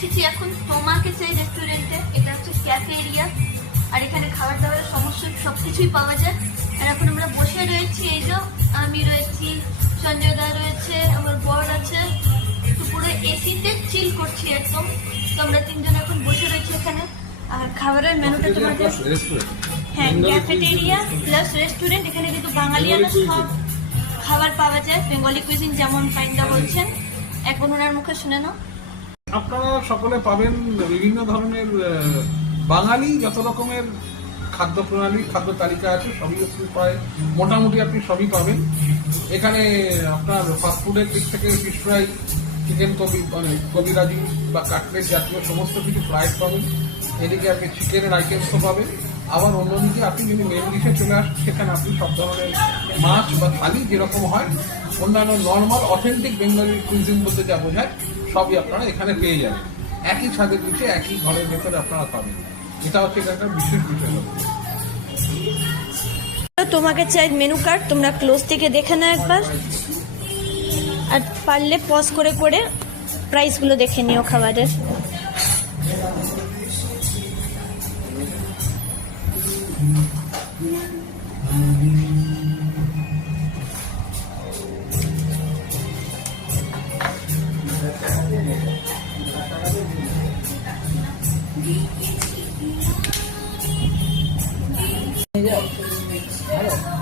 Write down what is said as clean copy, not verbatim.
এসেছি এখন তোমাকে চাই রেস্টুরেন্টে। এটা হচ্ছে ক্যাফে এরিয়া, আর এখানে খাবার দাবার সমস্ত সবকিছুই পাওয়া যায়। আর এখন আমরা বসে রয়েছি, এই যে আমি রয়েছি, সঞ্জয় দা রয়েছে, আমার বর আছে, তো পুরো এসিতে চিল করছি একদম। তো আমরা তিনজন এখন বসে রয়েছি এখানে। আর খাবারের মেনুটা তোমাদের, হ্যাঁ ক্যাফেটেরিয়া প্লাস রেস্টুরেন্ট। এখানে কিন্তু বাঙালিয়ানা সব খাবার পাওয়া যায়, বেঙ্গলি কুইজিন যেমন পাইন্ডা বলছেন। এখন ওনার মুখে শুনে নাও। আপনারা সকলে পাবেন বিভিন্ন ধরনের বাঙালি যত রকমের খাদ্য প্রণালী, খাদ্য তালিকা আছে, সবই আপনি প্রায় মোটামুটি আপনি সবই পাবেন এখানে। আপনার ফাস্টফুডের দিক থেকে ফিশ ফ্রাই, চিকেন কবিরাজি বা কাটলেট জাতীয় সমস্ত কিছু ফ্রাইড পাবেন। এদিকে আপনি চিকেনের আইটেমসও পাবেন। আবার অন্যদিকে আপনি যদি মেন ডিশে চলে আসেন, সেখানে আপনি সব ধরনের মাছ বা থালি যেরকম হয় অন্যান্য নর্মাল অথেন্টিক বেঙ্গলি কুইজিন বলতে যা বোঝায় সবই আপনারা এখানে পেয়ে যাবেন। একই ছাদের নিচে একই ঘরের ভেতরে আপনারা পাবেন। এটা হচ্ছে একটা বিশেষ বিষয়। তোমাকে চাই মেনু কার্ড, তোমরা ক্লোজ থেকে দেখে নাও একবার, আর পারলে পজ করে করে প্রাইসগুলো দেখে নিও খাবারের। ভালো।